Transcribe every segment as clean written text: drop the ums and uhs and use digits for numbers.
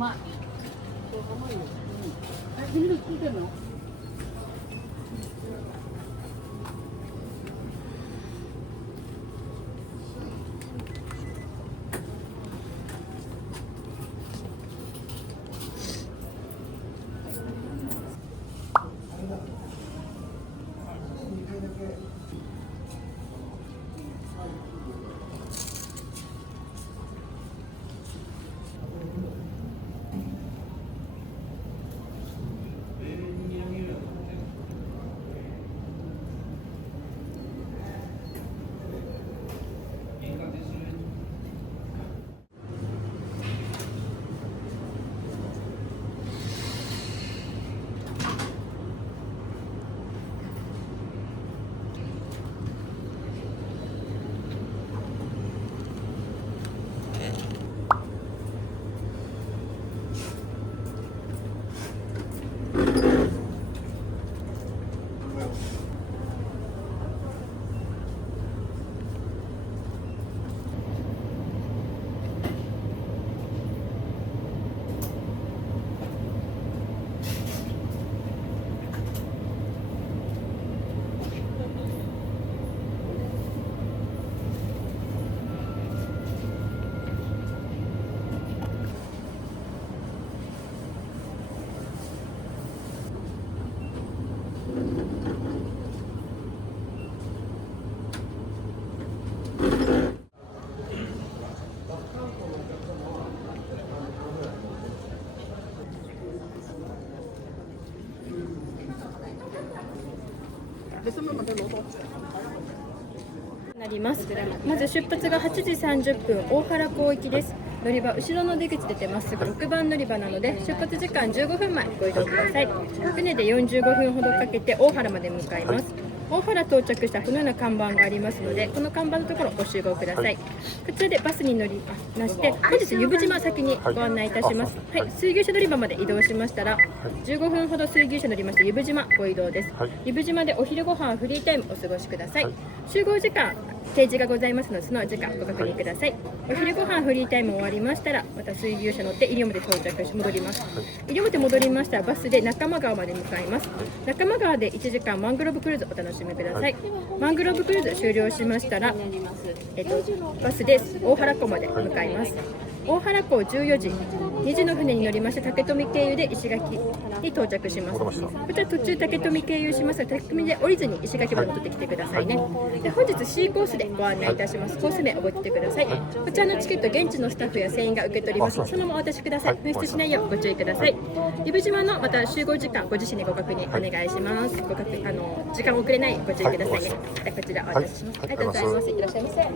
まい。甘いよ。え、君の作ってんの？なります。まず出発が8時30分、大原港行きです。乗り場、後ろの出口出てまっすぐ6番乗り場なので、出発時間15分前ご移動ください。船で45分ほどかけて大原まで向かいます。大原到着したこのような看板がありますので、この看板のところご集合ください。こちらでバスに乗りまして、本日湯布島先にご案内いたします。はい、水牛車乗り場まで移動しましたら、15分ほど水牛車乗りまして湯布島ご移動です。湯布島でお昼ご飯フリータイムお過ごしください。集合時間提示がございますので、その時間ご確認ください。お昼ご飯フリータイム終わりましたら、また水牛車乗って西表到着し戻ります。西表戻りましたらバスで中間川まで向かいます。中間川で1時間マングローブクルーズお楽しみください。マングローブクルーズ終了しましたら、バスで大原港まで向かいます。大原港14時2時の船に乗りまして竹富経由で石垣に到着します。こちら途中竹富経由しますが、竹富で降りずに石垣まで戻ってきてくださいね。で、本日 C コースでご案内いたします。コース名覚えててください。こちらのチケット現地のスタッフや船員が受け取ります。そのままお渡しください。紛失しないようご注意ください。湯布島のまた集合時間ご自身でご確認お願いします。時間遅れないご注意くださいね。で、こちらお渡しします。ありがとうございます。いってらっしゃいませ。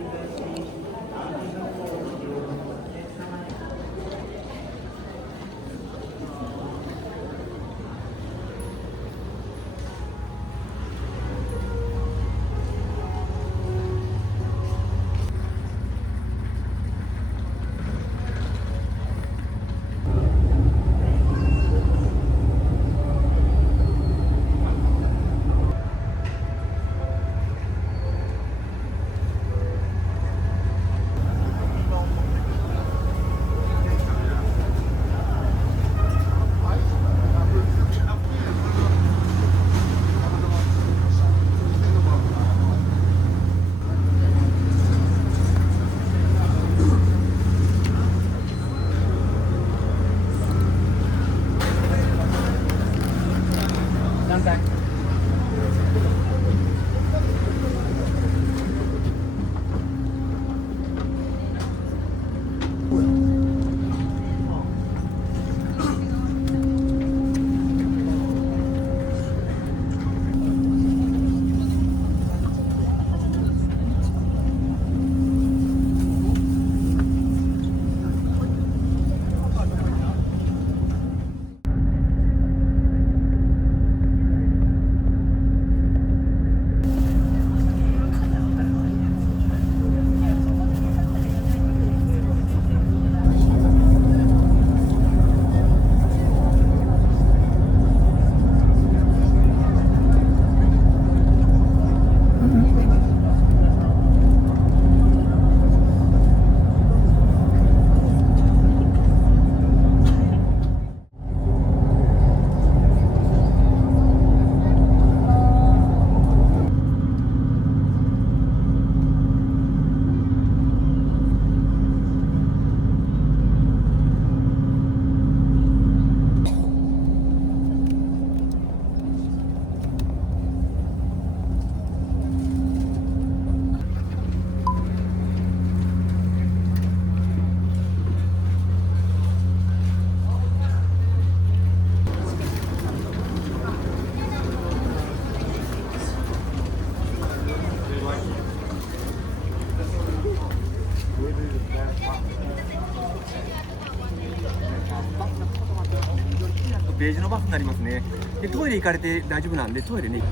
ベージュのバスになりますね。でトイレ行かれて大丈夫なんで、トイレね。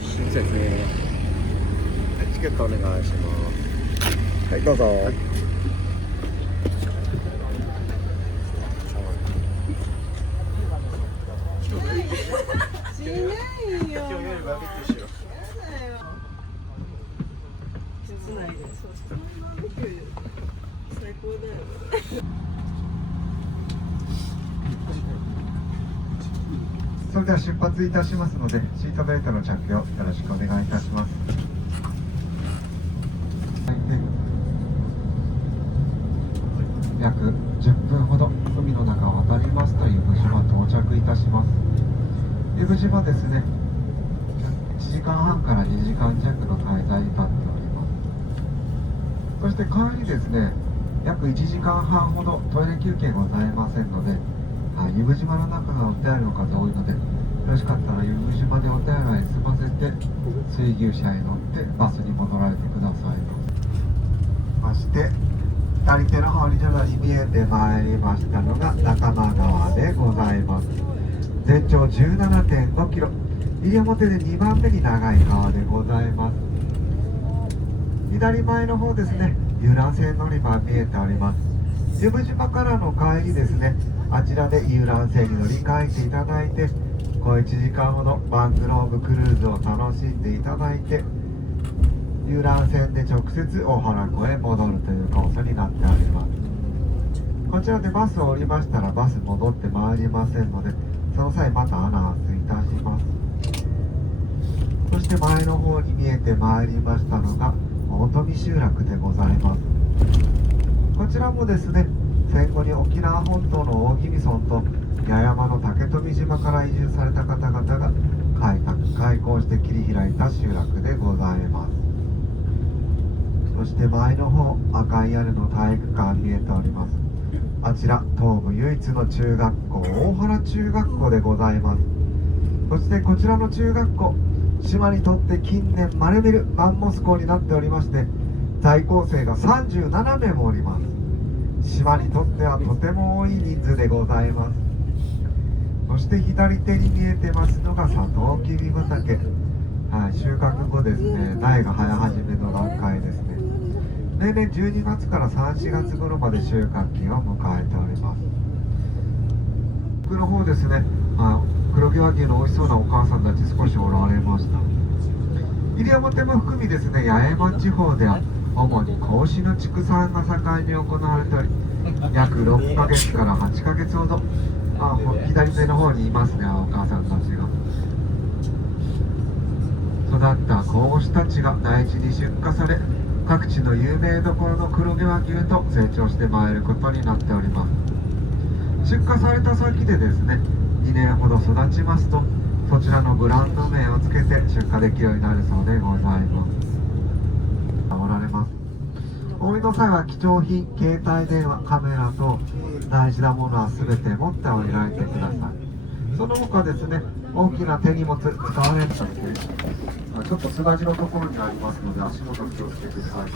親切ね。チケットお願いします。はい、どうぞ。しないよ。室内で。最高だよ。それでは出発いたしますので、シートベルトの着用よろしくお願いいたします。約10分ほど海の中を渡りますと伊武島到着いたします。伊武島ですね、1時間半から2時間弱の滞在になっております。そして帰りですね、約1時間半ほどトイレ休憩ございませんので、伊武島の中がお手洗いの数多いので、よろしかったら伊武島でお手洗い済ませて水牛車へ乗ってバスに戻られてくださいまして、左手の方に徐々に見えてまいりましたのが中間川でございます。全長 17.5 キロ、西表で2番目に長い川でございます。左前の方ですね、遊覧船乗り場見えております。伊武島からの帰りですね、あちらで遊覧船に乗り換えていただいて、小1時間ほどマングローブクルーズを楽しんでいただいて、遊覧船で直接大原湖へ戻るというコースになっております。こちらでバスを降りましたらバス戻ってまいりませんので、その際またアナウンスいたします。そして前の方に見えてまいりましたのが大富集落でございます。こちらもですね、戦後に沖縄本島の大宜味村と八重山の竹富島から移住された方々が開港して切り開いた集落でございます。そして前の方、赤い屋根の体育館見えております。あちら東部唯一の中学校、大原中学校でございます。そしてこちらの中学校、島にとって近年まれ見るマンモス校になっておりまして、在校生が37名もおります。島にとってはとても多い人数でございます。そして左手に見えてますのがサトウキビ畑、収穫後ですね、苗が生え始めの段階ですね。例年12月から3、4月頃まで収穫期を迎えております。奥の方ですね、黒毛和牛の美味しそうなお母さんたち少しおられました。西表も含みですね、八重山地方では主に子牛の畜産が盛んに行われており、約6ヶ月から8ヶ月ほど、左手の方にいますね、お母さんたちが育った子牛たちが内地に出荷され、各地の有名どころの黒毛和牛と成長してまいることになっております。出荷された先でですね、2年ほど育ちますと、そちらのブランド名をつけて出荷できるようになるそうでございます。おられます。お降りの際は貴重品、携帯電話、カメラと大事なものは全て持って降りられてください。その他ですね、大きな手荷物使われるとですね、ちょっと砂地のところにありますので、足元気をつけてください。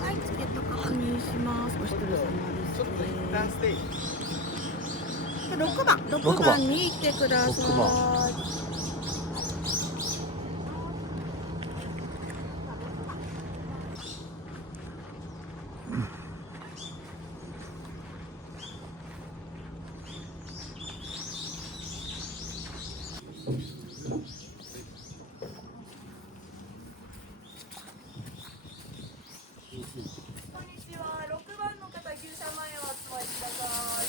はい、チケット確認します。お一人様ですね。6番に行ってください。こんにちは。6番の方、牛舎前をお集まりください。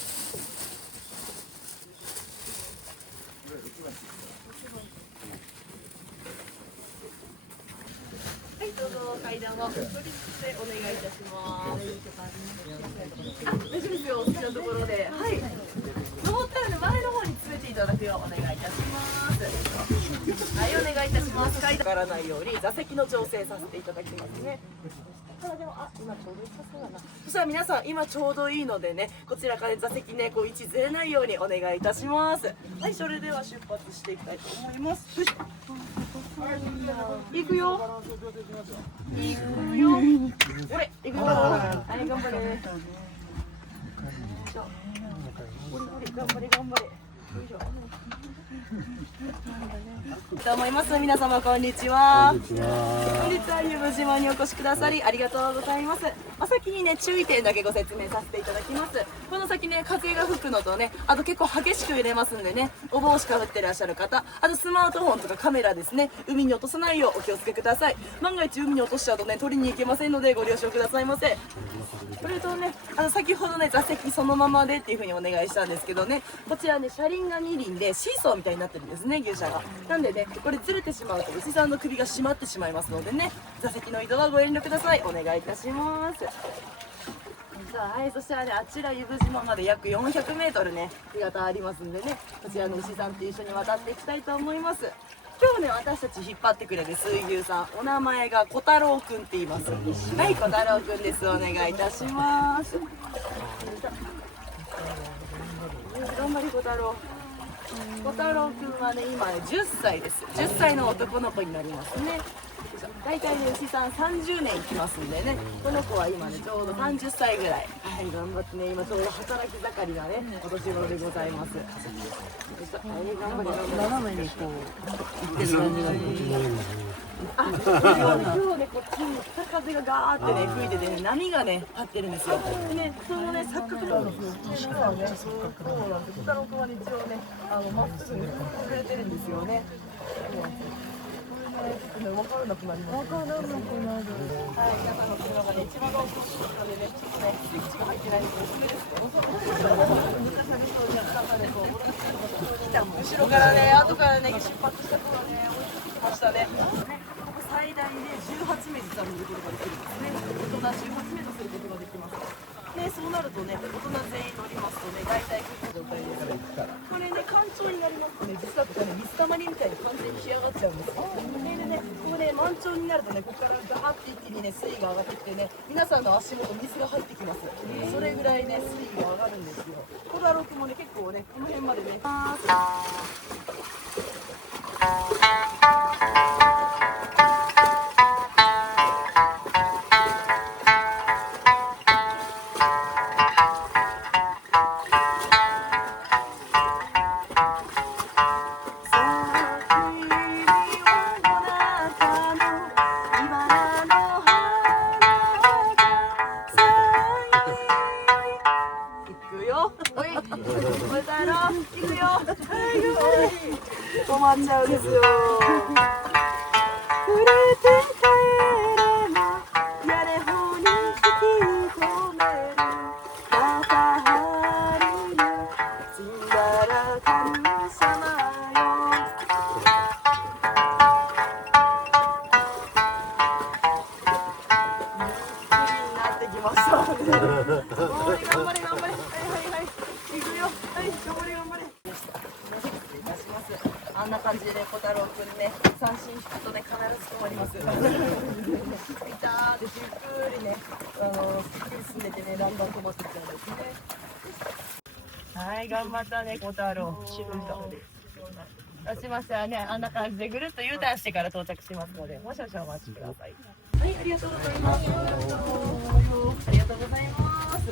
はい、どうぞ階段はお一人ずつでお願いいたします。大丈夫ですよ、お好きなところで。はい。登ったらね、前の方にめていただくようお願いいたします。はい、お願いいたします。階段からないように座席の調整させていただきますね。でも今ちょうど良さそうだな。そしたら皆さん今ちょうどいいのでね、こちらから座席ねこう位置ずれないようにお願いいたします。はい、それでは出発していきたいと思います。よいしょ。行くよ。行くよ。俺行くよ。はい、頑張れ。頑張れ頑張れ。よいしょ。と思います。皆様こんにちは。本日は湯布島にお越しくださりありがとうございます。先にね注意点だけご説明させていただきます。この先ね風が吹くのとね、あと結構激しく揺れますんでね、お帽子かぶってらっしゃる方、あとスマートフォンとかカメラですね、海に落とさないようお気をつけください。万が一海に落としちゃうとね取りに行けませんのでご了承くださいませ。それとね、先ほどね座席そのままでっていう風にお願いしたんですけどね、こちらね車輪が2輪でシーソーみたいになってるんですね、牛舎が。なんでねこれずれてしまうと牛さんの首が締まってしまいますのでね、座席の移動はご遠慮ください。お願いいたします。さあ、はい、そしたらねあちら湯布島まで約400メートルね干潟ありますんでね、こちらの牛さんと一緒に渡っていきたいと思います。今日ね私たち引っ張ってくれる水牛さん、お名前が小太郎くんって言います。はい、小太郎くんです。お願いいたします。頑張り小太郎。小太郎くんはね今ね10歳です。10歳の男の子になりますね。大体ね牛さん30年生きますんでね、この子は今ねちょうど30歳ぐらい。はい、頑張ってね、今ちょうど働き盛りがねお年頃でございます。はい、頑張れ頑張れ。斜めにこう行ってる感じが今日ねこっちに北風がガーってね吹いててね、波がね立ってるんですよ。でねそのね錯覚なんですよ。そうなんです。小太郎くんはね一応ねまっすぐにくれてるんですよね。分からなくなります。分からなくなる。はい、皆さんの車がね一番大きいのでね、ちょっとねスイッチが入ってないのでおすすめです。抜かされそうに抜かされそう。後ろからね後からね出発した子がね追いついてきましたね。ここ最大で18名実は見ることができるんですね。大人18名とすることができます。ね、そうなるとね、大人全員乗りますとね、大体こういう状態です。これね、干潮になりますとね、実はここね、水たまりみたいに完全に干上がっちゃうんですよ。でね、ここね、満潮になるとね、ここからガーって一気にね、水位が上がってきてね、皆さんの足元、水が入ってきます。それぐらいね、水位が上がるんですよ。小太郎くんもね、結構ね、この辺までね、止まっちゃうんですよ。触れて帰ればやれほに引き込めるまた春に死んだら神様よ。ゆっくりになってきましたね。頑張れ頑張れ。はいはいはい。行くよ。はい、頑張れ頑張れ。あんな感じで小太郎くんね、三振引くとね、必ず止まります。いたーってゆっくりね、すっきり進んでてね、だんだん止まってきちゃうんですね。はい、頑張ったね、小太郎。そうしましたらね、あんな感じでぐるっと U ターンしてから到着しますので、もう少々お待ちください。はい、ありがとうございます。ありがとうございます。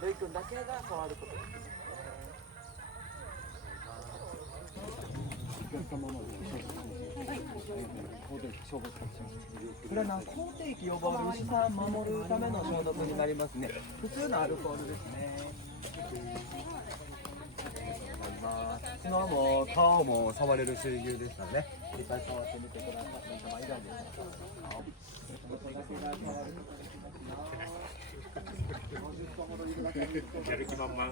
レイ君だけが触ることですね。これは口蹄疫予防で牛さん守るための消毒になりますね。普通のアルコールですね。角も顔も触れる水牛ですからね。いっぱい触ってみてください。頭以外です。やる気満々。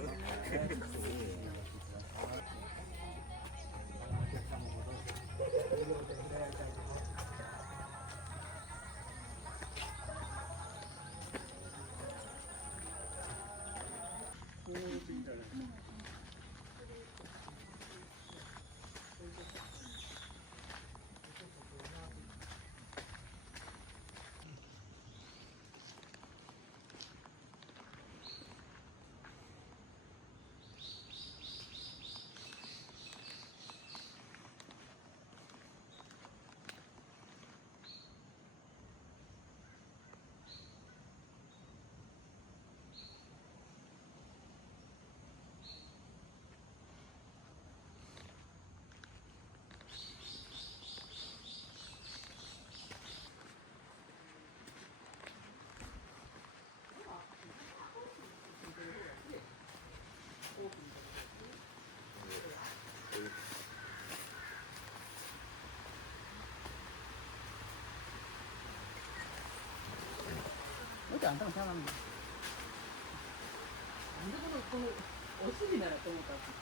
もちろんあんたもしゃがんの。なんでこのお尻ならと思ったってさ。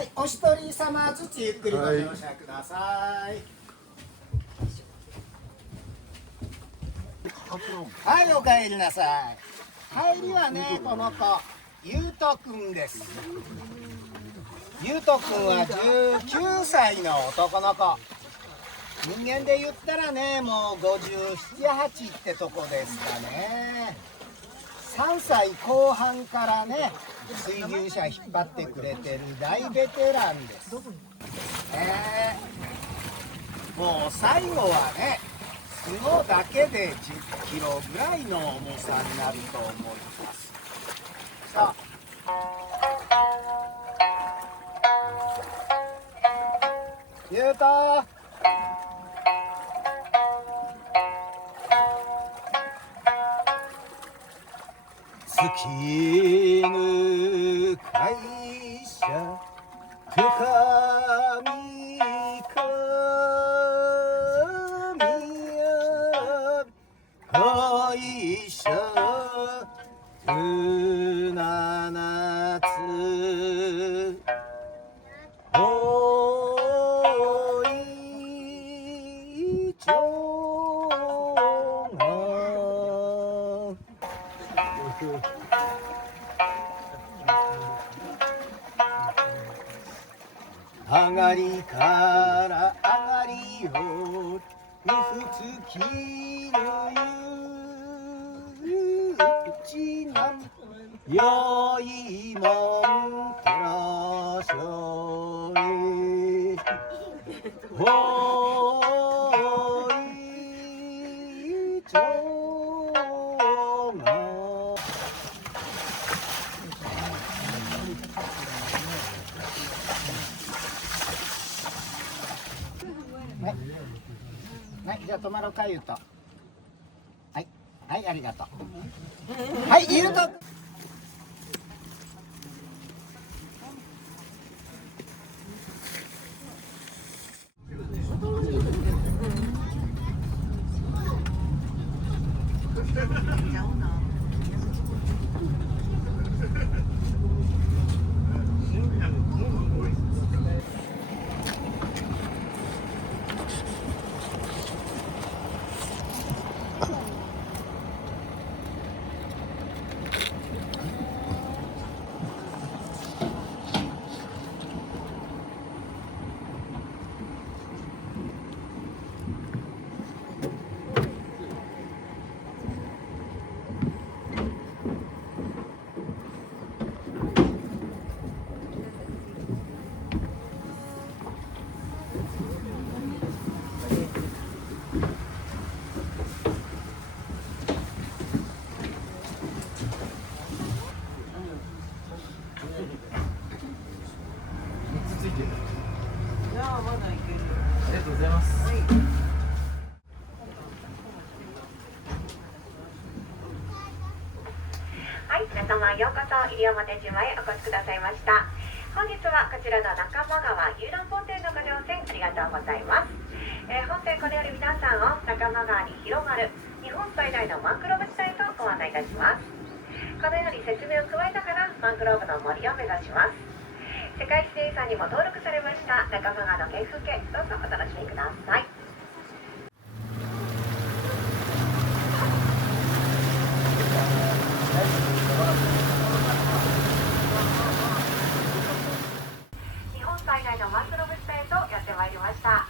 はい、お一人様ずつゆっくりご乗車ください。はい、お帰りなさい。帰りはね、この子、ゆうとくんです。ゆうとくんは19歳の男の子。人間で言ったらね、もう57、8ってとこですかね。3歳後半からね、水牛車引っ張ってくれてる大ベテランです。もう最後はね、角だけで10キロぐらいの重さになると思います。さあ。ゆうと月ぬ会社深みかみや会社船夏おいちょが上がりから上がりよふつきのゆうちなんよいもんてらしょいほいちょがはい、じゃあ止まろうか、ゆうと。はい、はい、ありがとう。はい、ゆうと。皆様ようこそ西表島へお越しくださいました。本日はこちらの中間川遊覧本店のご乗船ありがとうございます。本店これより皆さんを中間川に広がる日本最大のマングローブ地帯とご案内いたします。このように説明を加えながらマングローブの森を目指します。世界自然遺産にも登録されました中間川の原風景、どうぞお楽しみください。日本最大のマングローブ地帯へとやってまいりました。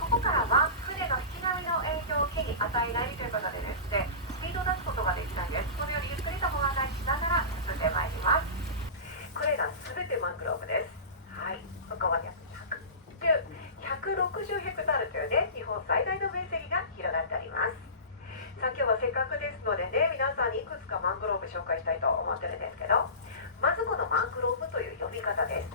ここからは船の引き波の影響を木に与えないということでですね、スピードを出すことができないんです。このようにゆっくりとご案内しながら進んでまいります。これらすべてマングローブです。はい、ここまで160ヘクタールというね、日本最大の面積が広がっております。さあ今日はせっかくですのでね、皆さんにいくつかマングローブ紹介したいと思ってるんですけど、まずこのマングローブという呼び方です。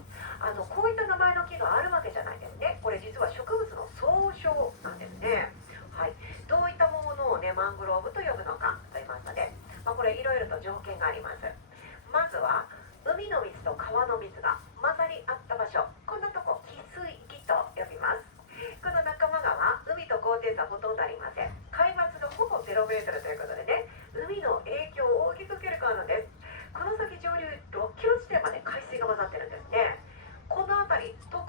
こういった名前の木があるわけじゃないですね。これ実は植物の総称なんですね。はい、どういったものをねマングローブと呼ぶのかと言いますとね、これいろいろと条件があります。まずは海の水と川の水が混ざり合った場所、こんなとこ汽水域と呼びます。この中間川、海と高低差ほとんどありません。海抜がほぼ0メートルということでね、海の影響を大きく受ける川なんです。この先上流6キロ地点まで海水が混ざってるんですね。この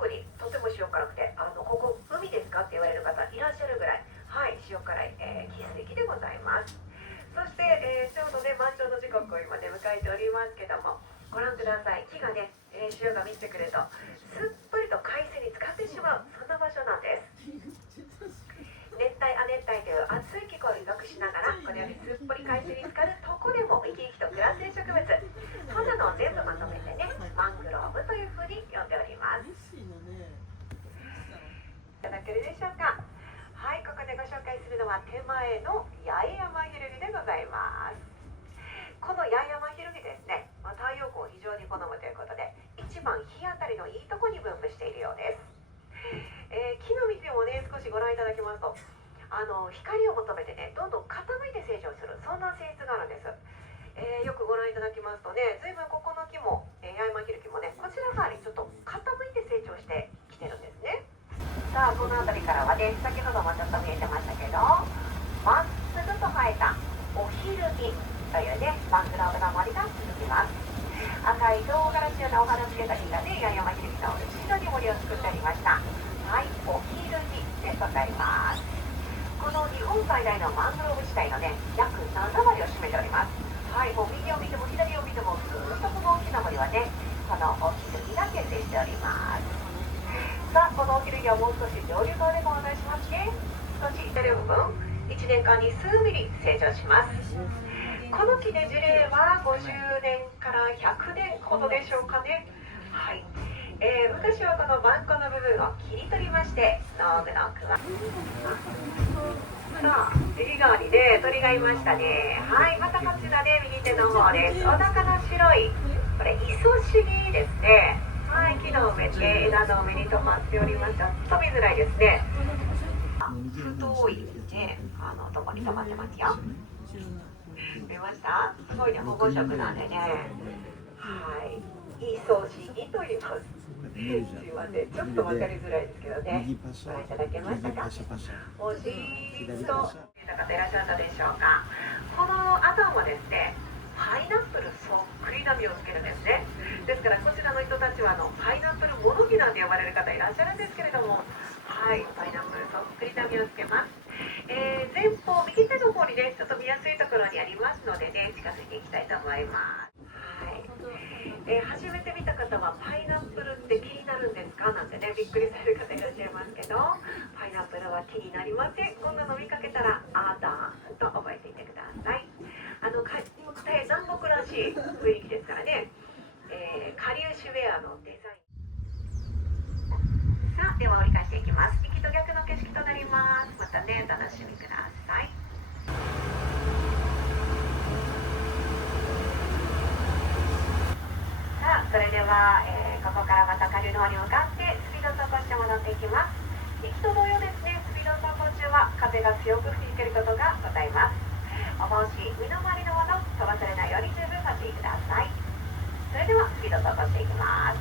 にとても塩辛くて、ここ海ですかって言われる方いらっしゃるぐらい、はい、塩辛い、汽水域でございます。そして、ちょうどね満潮の時刻を今ね迎えておりますけども、ご覧ください。木がね、潮が満ちてくるとすっぽりと海水に浸かってしまう、そんな場所なんです。熱帯亜熱帯という暑い気候に属しながら、このようにすっぽり海水に浸かるとこでも生き生きと暮らせる植物、そんなのを全部まとめてね、マングローブというふうに呼んでおります。いただけるでしょうか。はい、ここでご紹介するのは手前の八重山ヒルギでございます。この八重山ヒルギですね、太陽光を非常に好むということで、一番日当たりのいいところに分布しているようです。木の幹をね少しご覧いただきますと、光を求めてねどんどん傾いて成長する、そんな性質があるんです。よくご覧いただきますとね、随分ここの木も、八重山ヒルギもねこちら側にちょっと傾いて成長してきてるんですね。さあこの辺りからはね、先ほどもちょっと見えてましたけど、まっすぐと生えたおひるぎというねマングローブの森が続きます。赤い唐辛子用のお花つけた木がね八重山ヒルギの後ろに森を作ってありました。はい、おひるぎでございます。この日本最大のマングローブ地帯のね約7割を占めております。はい、もう右を見ても左を見てもずっとこの大きな森はね、このおひるぎが形成しております。さあこのおひるぎはもう少し上流側でご案内しますね。少し下流部分、1年間に数ミリ成長します。この木で樹齢は50年から100年ほどでしょうかね。はい、昔はこの板根の部分を切り取りまして、農具のくわ。さあ右側にね鳥がいましたね。はい、またこちらね右手の方です。お腹の白いこれイソシギですね。はい、木の上で枝の上に止まっております。ちょっと見づらいですね。太いねとこに止まってますよ。見ました？すごいね保護色なんでね。はい、イソシギと言います。すいません、ちょっと分かりづらいですけどね。ご覧いただけましたか？おじーっと見た方いらっしゃったでしょうか。この後もですね、パイナップルそっくりな実をつけるんですね。ですからこちらの人たちはパイナップルもの木なんて呼ばれる方いらっしゃるんですけれども、はい、パイナップルそっくりな実をつけます。前方右手の方にねちょっと見やすいところにありますのでね、近づいていきたいと思います。はい、初めて見た方はパイナップルって気になるんですかなんてねびっくりされる方いらっしゃいますけど、パイナップルは気になりません。こんなの見かけたらあーだーんと覚えていてください。南北らしい雰囲気ですからね、カリウシウェアのデザイン。さあでは折り返していきます。行きと逆の景色となります。またねお楽しみください。さあそれでは、ここからまた下流の方に向かってスピード走行して戻っていきます。行きと同様ですね、スピード走行中は風が強く吹きつけることがございます。お帽子、身の回りのもの飛ばされないように十分ご注意ください。それではスピード走行していきます。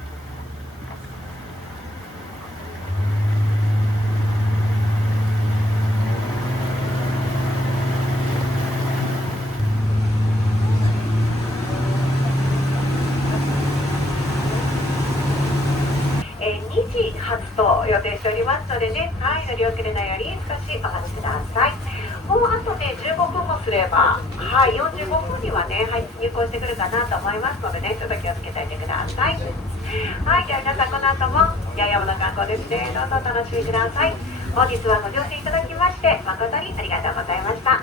2時発と予定しておりますのでね、はい、乗り遅れないように少しお待ちください。もうあとね15分もすれば、はい、45分にはね、はい、入港してくるかなと思いますのでね、ちょっと気をつけておいてください。はい、では皆さんこの後も八重山の観光ですね、どうぞお楽しみください。本日はご乗船いただきまして誠にありがとうございました。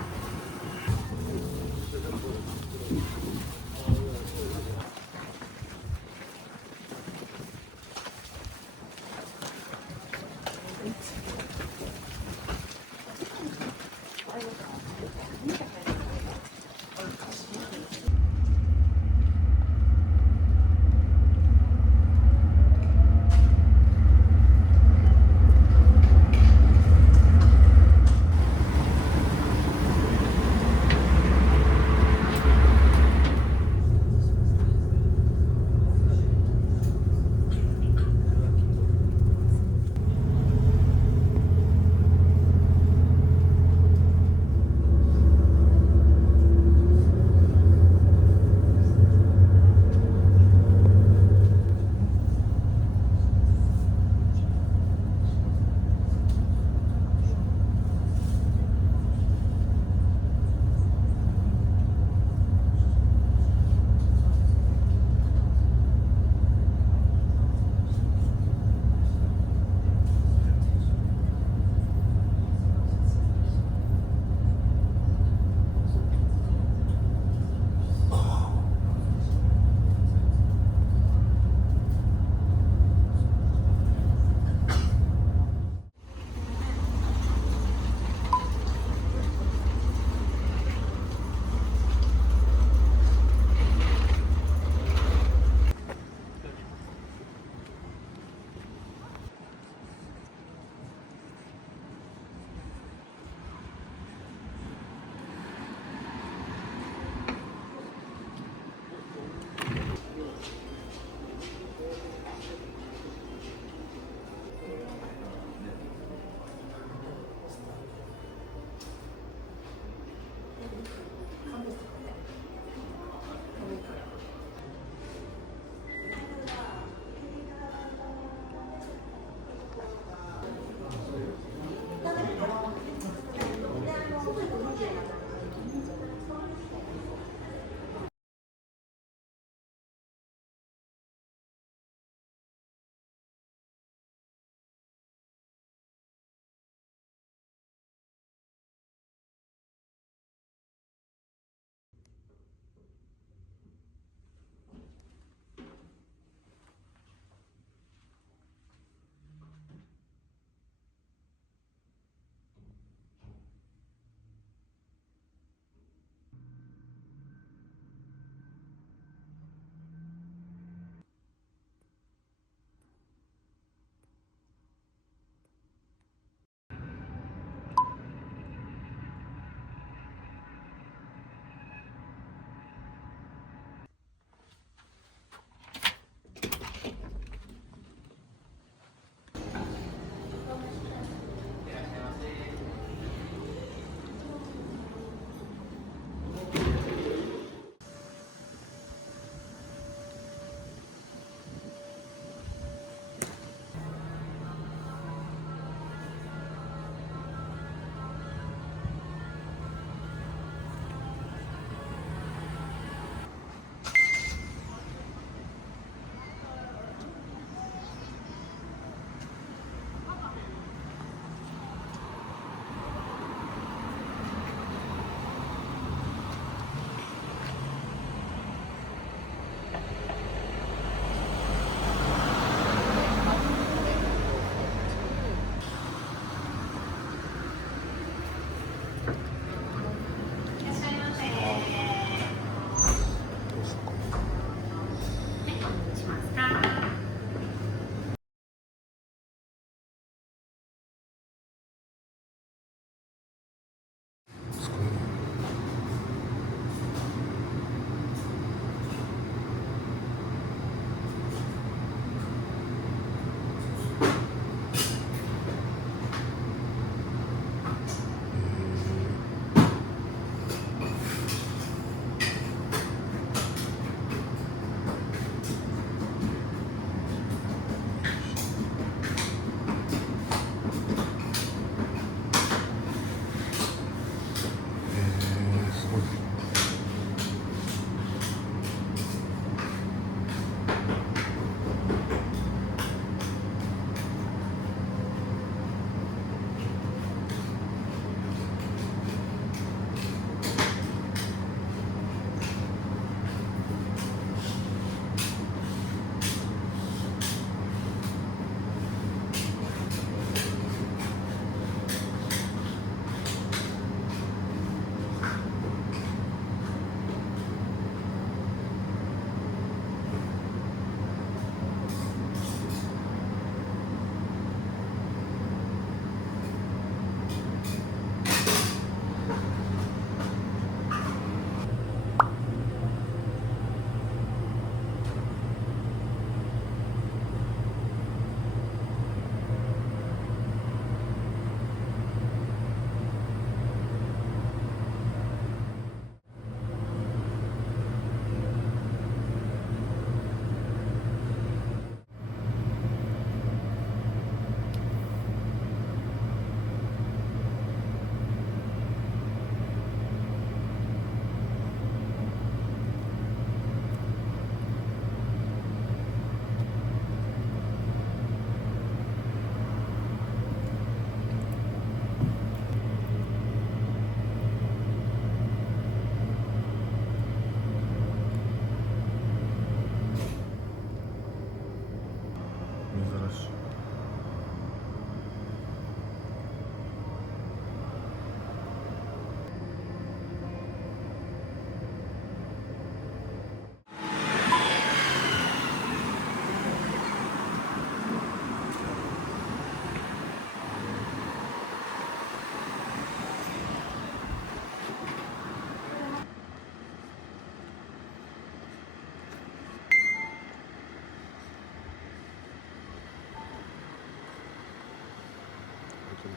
で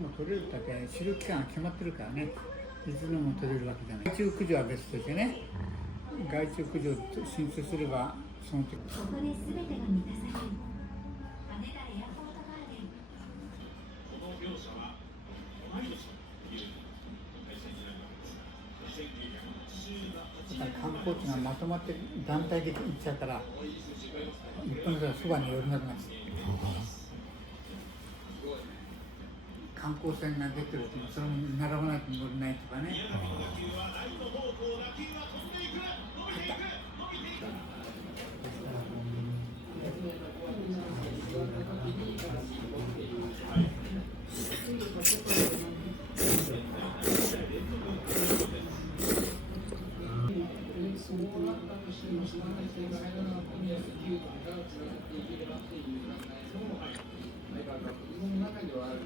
も取れるだけ狩猟期間が決まってるからね、いつでも取れるわけじゃない。害虫駆除は別としてね、害虫駆除を申請すればその時。ここで全てが満たされる。羽田エアポートガーデン。この両者は同い年という会社になります。観光地がまとまって団体で行っちゃったら、日本の人はそばに寄れなくなる。観光船が出てるとそれに並ばないと乗れないとかね。の中ではある